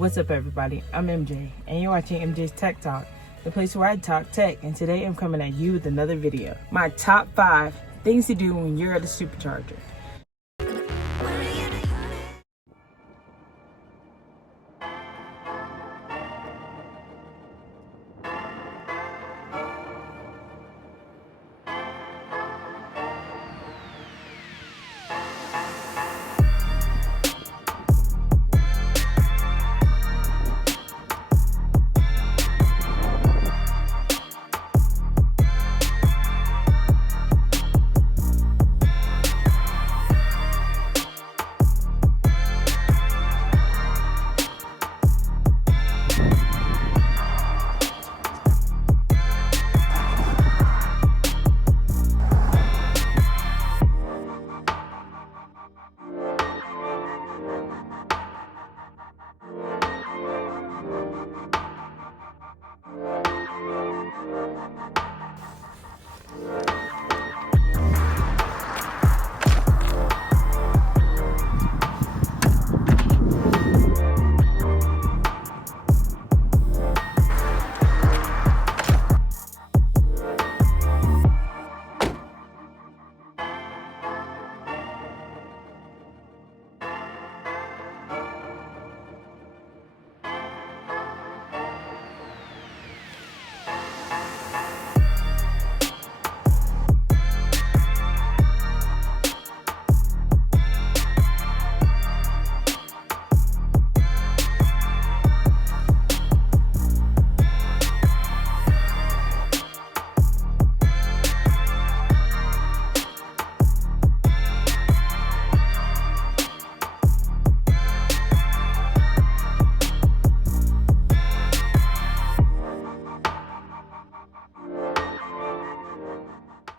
What's up, everybody? I'm MJ, and you're watching MJ's Tech Talk, the place where I talk tech, and today I'm coming at you with another video. My top 5 things to do when you're at a supercharger.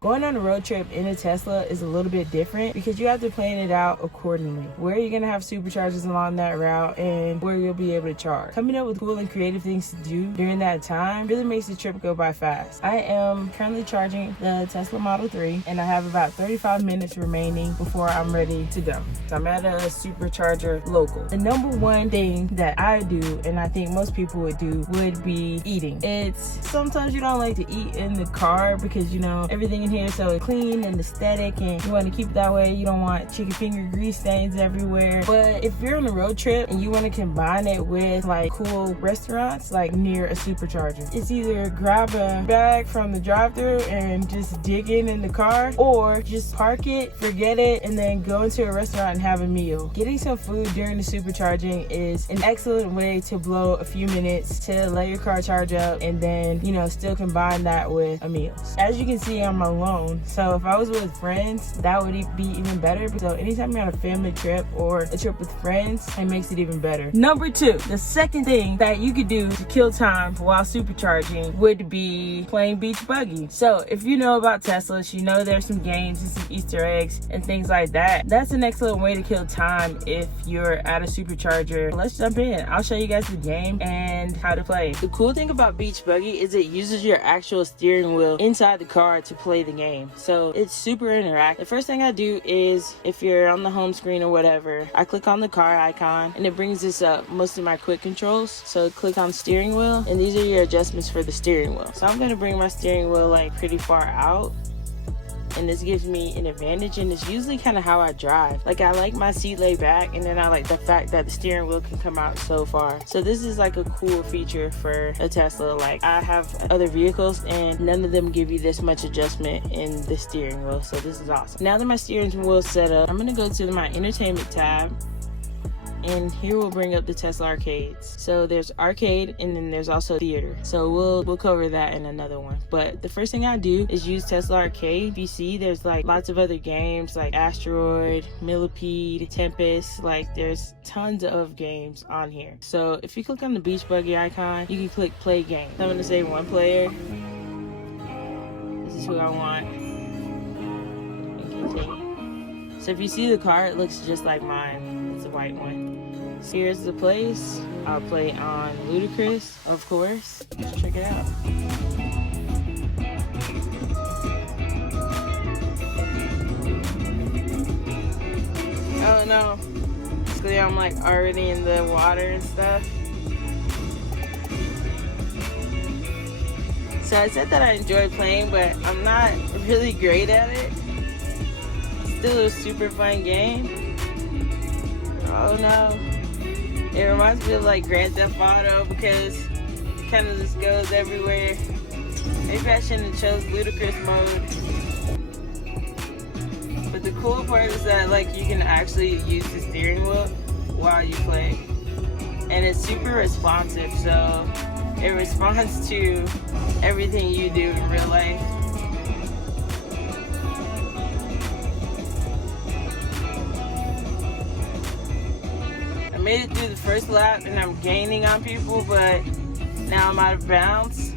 Going on a road trip in a Tesla is a little bit different because you have to plan it out accordingly. Where you're going to have superchargers along that route and where you'll be able to charge. Coming up with cool and creative things to do during that time really makes the trip go by fast. I am currently charging the Tesla Model 3 and I have about 35 minutes remaining before I'm ready to go. So I'm at a supercharger local. The number one thing that I do, and I think most people would do, would be eating. It's sometimes you don't like to eat in the car because, you know, everything in here is so clean and aesthetic and you want to keep it that way. You don't want chicken finger grease stains everywhere. But if you're on a road trip and you want to combine it with like cool restaurants like near a supercharger, it's either grab a bag from the drive-thru and just dig in the car, or just park it, forget it, and then go into a restaurant and have a meal. Getting some food during the supercharging is an excellent way to blow a few minutes to let your car charge up and then, you know, still combine that with a meal. As you can see, I'm alone, so if I was with friends, that would be even better. So anytime you're on a family trip or a trip with friends, it makes it even better. Number 2, the second thing that you could do to kill time while supercharging would be playing beach buggy. So if you know about Teslas, you know there's some games and some Easter eggs and things like that. That's an excellent way to kill time if you're at a supercharger. Let's jump in. I'll show you guys the game and how to play. The cool thing about beach buggy is it uses your actual steering wheel inside the car to play the game. So it's super interactive. The first thing I do is, if you're on the home screen or whatever, I click on the car icon and it brings this up most of my quick controls. So click on steering wheel and these are your adjustments for the steering wheel. So I'm going to bring my steering wheel like pretty far out, and this gives me an advantage, and it's usually kind of how I drive. Like, I like my seat laid back, and then I like the fact that the steering wheel can come out so far. So this is like a cool feature for a Tesla. Like, I have other vehicles and none of them give you this much adjustment in the steering wheel, so this is awesome. Now that my steering wheel is set up, I'm gonna go to my entertainment tab, and here we'll bring up the Tesla arcades. So there's arcade and then there's also theater. So we'll cover that in another one. But the first thing I do is use Tesla Arcade. You see there's like lots of other games like Asteroid, Millipede, Tempest. Like, there's tons of games on here. So if you click on the beach buggy icon, you can click play game. So I'm gonna say 1 player. This is who I want. And continue. So if you see the car, it looks just like mine. It's a white one. So here's the place. I'll play on Ludicrous, of course. Let's check it out. Oh no. Basically, I'm like already in the water and stuff. So I said that I enjoyed playing, but I'm not really great at it. Still a super fun game. Oh no. It reminds me of like Grand Theft Auto because it kind of just goes everywhere. Maybe I shouldn't have chose ludicrous mode. But the cool part is that like you can actually use the steering wheel while you play. And it's super responsive, so it responds to everything you do in real life. I made it through the first lap and I'm gaining on people, but now I'm out of bounds.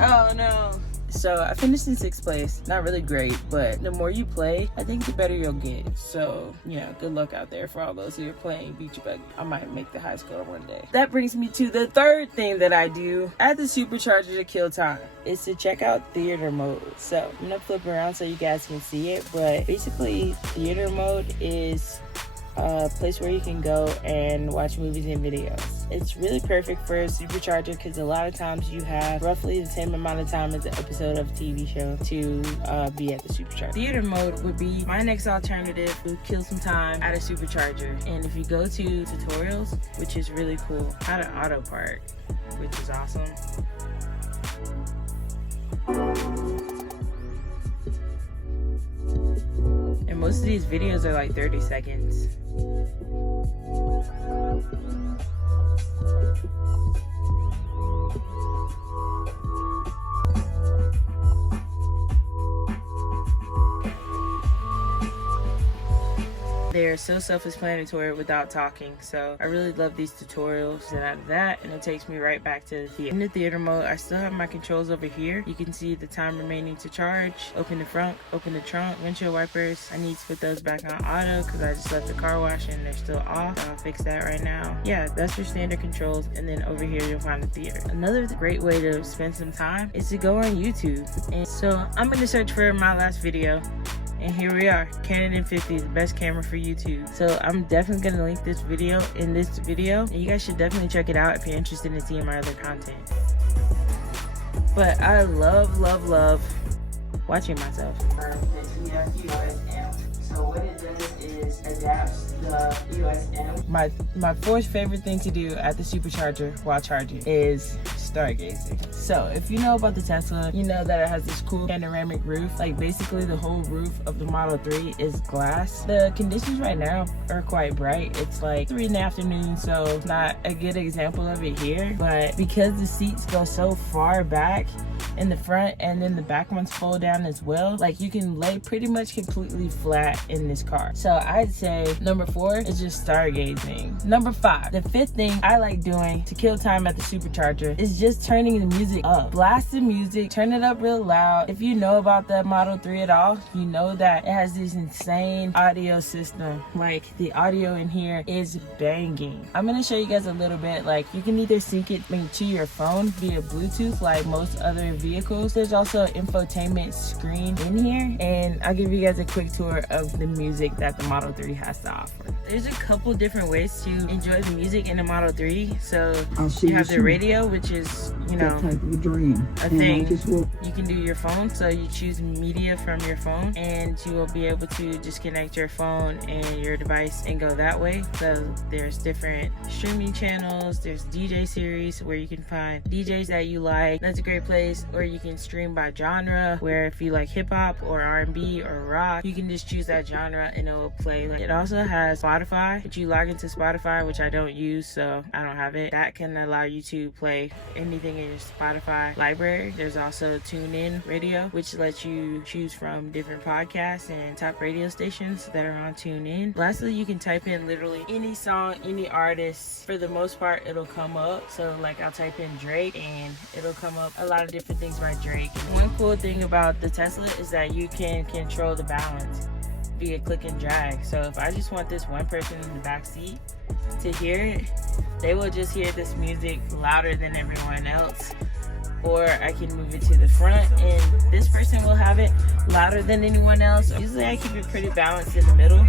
Oh no. So I finished in 6th place. Not really great, but the more you play, I think the better you'll get. So, yeah, good luck out there for all those who are playing Beach Buggy. I might make the high score one day. That brings me to the third thing that I do at the supercharger to kill time. Is to check out theater mode. So I'm gonna flip around so you guys can see it, but basically theater mode is a place where you can go and watch movies and videos. It's really perfect for a supercharger because a lot of times you have roughly the same amount of time as an episode of a TV show to be at the supercharger. Theater mode would be my next alternative to kill some time at a supercharger. And if you go to tutorials, which is really cool, how to auto park, which is awesome. And most of these videos are like 30 seconds. They're so self-explanatory without talking, so I really love these tutorials. And out of that, and it takes me right back to the theater. In the theater mode, I still have my controls over here. You can see the time remaining to charge, open the front, open the trunk, windshield wipers. I need to put those back on auto because I just left the car wash and they're still off. So I'll fix that right now. Yeah, that's your standard controls. And then over here, you'll find the theater. Another great way to spend some time is to go on YouTube. And so I'm gonna search for my last video. And here we are, Canon M50, the best camera for YouTube. So I'm definitely gonna link this video in this video. And you guys should definitely check it out if you're interested in seeing my other content. But I love watching myself. So what it does is adapts the USM. My fourth favorite thing to do at the supercharger while charging is stargazing. So if you know about the Tesla, you know that it has this cool panoramic roof. Like basically the whole roof of the Model 3 is glass. The conditions right now are quite bright. It's like 3 in the afternoon, so it's not a good example of it here. But because the seats go so far back in the front and then the back ones fold down as well, like you can lay pretty much completely flat in this car. So I'd say number 4 is just stargazing. Number 5, the 5th thing I like doing to kill time at the supercharger is just turning the music up. Blast the music, turn it up real loud. If you know about the Model 3 at all, you know that it has this insane audio system. Like the audio in here is banging. I'm gonna show you guys a little bit. Like you can either sync it to your phone via Bluetooth like most other vehicles. There's also an infotainment screen in here, and I'll give you guys a quick tour of the music that the Model 3 has to offer. There's a couple different ways to enjoy the music in the Model 3. So you have the radio, which is, you know, a thing. You can do your phone, so you choose media from your phone and you will be able to just connect your phone and your device and go that way. So there's different streaming channels, there's DJ series where you can find DJs that you like. That's a great place. Or you can stream by genre, where if you like hip-hop or R&B or rock, you can just choose that genre and it will play. It also has Spotify, but you log into Spotify, which I don't use, so I don't have it. That can allow you to play anything in your Spotify library. There's also TuneIn Radio, which lets you choose from different podcasts and top radio stations that are on TuneIn. Lastly, you can type in literally any song, any artist. For the most part, it'll come up. So like I'll type in Drake and it'll come up a lot of different things by Drake. One cool thing about the Tesla is that you can control the balance via click and drag. So if I just want this one person in the back seat to hear it, they will just hear this music louder than everyone else. Or I can move it to the front and this person will have it louder than anyone else. Usually I keep it pretty balanced in the middle.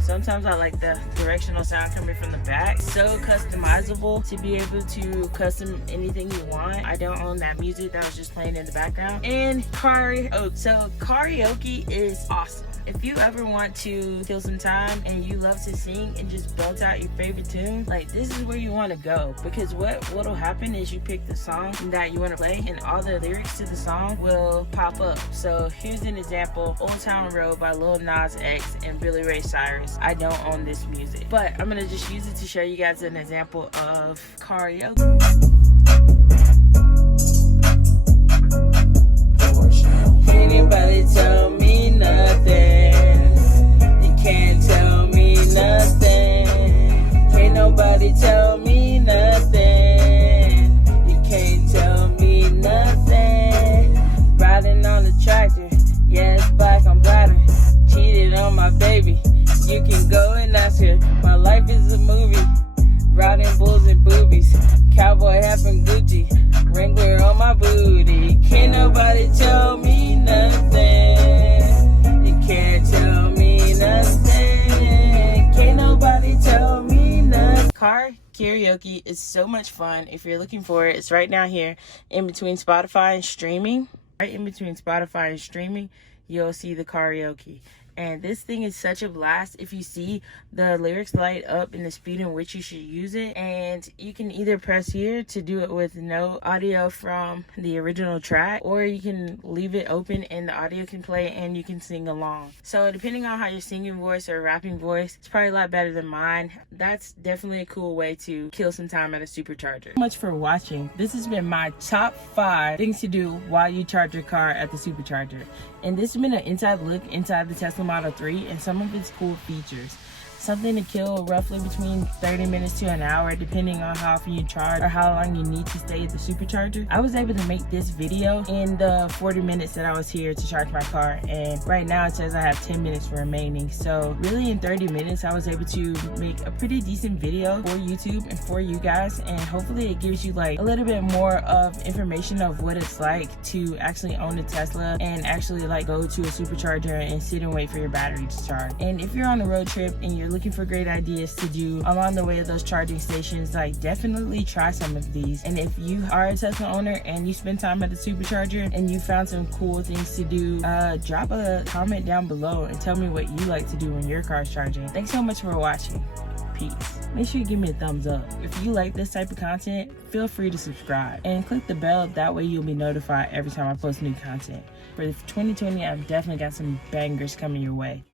Sometimes I like the directional sound coming from the back. So customizable to be able to custom anything you want. I don't own that music that was just playing in the background. And karaoke. So karaoke is awesome. If you ever want to kill some time and you love to sing and just belt out your favorite tune, like this is where you want to go, because what'll happen is you pick the song that you want to play and all the lyrics to the song will pop up. So here's an example: Old Town Road by Lil Nas X and Billy Ray Cyrus. I don't own this music, but I'm gonna just use it to show you guys an example of karaoke. Anybody tell me nothing? You can't tell me nothing. Can't nobody tell me nothing. You can't tell me nothing. Riding on the tractor, yeah, it's black, I'm bladder. Cheated on my baby, you can go and ask her. My life is a movie, riding bulls and boobies. Cowboy hat from Gucci, Wrangler on my booty. Can't nobody tell me nothing. You can't tell me nothing. Can't nobody tell me nothing. Car karaoke is so much fun. If you're looking for it, it's right down here in between Spotify and streaming. Right in between Spotify and streaming, you'll see the karaoke. And this thing is such a blast. If you see the lyrics light up in the speed in which you should use it, and you can either press here to do it with no audio from the original track, or you can leave it open and the audio can play and you can sing along. So depending on how your singing voice or rapping voice, it's probably a lot better than mine. That's definitely a cool way to kill some time at a supercharger. Thank you so much for watching. This has been my top 5 things to do while you charge your car at the supercharger. And this has been an inside look inside the Tesla Model 3 and some of its cool features. Something to kill roughly between 30 minutes to an hour, depending on how often you charge or how long you need to stay at the supercharger. I was able to make this video in the 40 minutes that I was here to charge my car, and right now it says I have 10 minutes remaining. So really in 30 minutes I was able to make a pretty decent video for YouTube and for you guys, and hopefully it gives you like a little bit more of information of what it's like to actually own a Tesla and actually like go to a supercharger and sit and wait for your battery to charge. And if you're on a road trip and you're looking for great ideas to do along the way of those charging stations, like definitely try some of these. And if you are a Tesla owner and you spend time at the supercharger and you found some cool things to do, drop a comment down below and tell me what you like to do when your car's charging. Thanks so much for watching. Peace. Make sure you give me a thumbs up. If you like this type of content, feel free to subscribe and click the bell. That way you'll be notified every time I post new content. For 2020, I've definitely got some bangers coming your way.